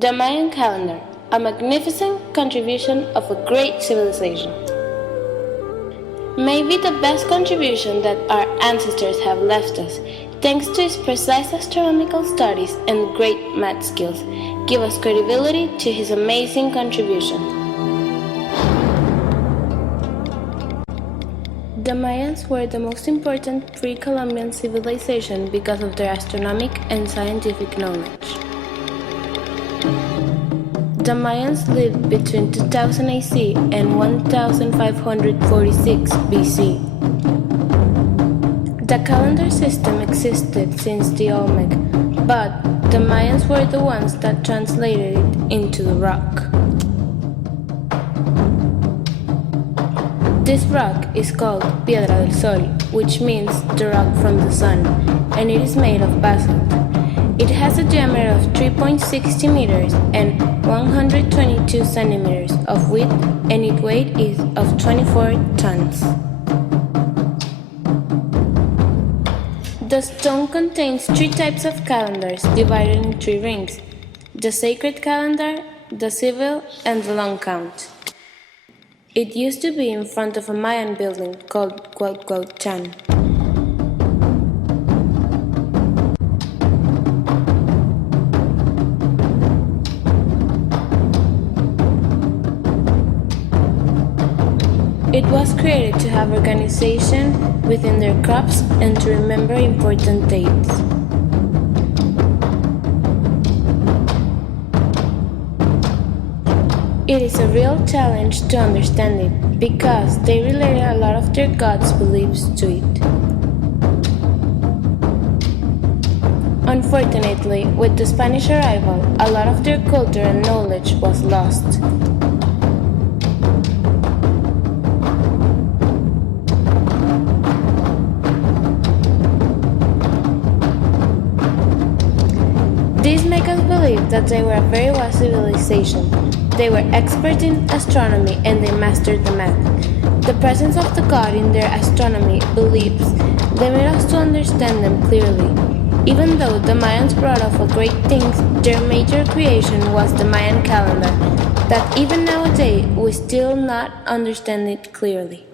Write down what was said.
The Mayan calendar, a magnificent contribution of a great civilization. Maybe the best contribution that our ancestors have left us, thanks to his precise astronomical studies and great math skills, give us credibility to his amazing contribution. The Mayans were the most important pre-Columbian civilization because of their astronomic and scientific knowledge. The Mayans lived between 2000 AC and 1546 BC. The calendar system existed since the Olmec, but the Mayans were the ones that translated it into the rock. This rock is called Piedra del Sol, which means the rock from the sun, and it is made of basalt. It has a diameter of 3.60 meters and 122 centimeters of width, and its weight is of 24 tons. The stone contains three types of calendars divided in three rings: the sacred calendar, the civil, and the long count. It used to be in front of a Mayan building called Cuauhtémoc. It was created to have organization within their crops and to remember important dates. It is a real challenge to understand it because they related a lot of their gods' beliefs to it. Unfortunately, with the Spanish arrival, a lot of their culture and knowledge was lost. This makes us believe that they were a very wise civilization. They were experts in astronomy and they mastered the math. The presence of the god in their astronomy beliefs led us to understand them clearly. Even though the Mayans brought off great things, their major creation was the Mayan calendar, that even nowadays we still not understand it clearly.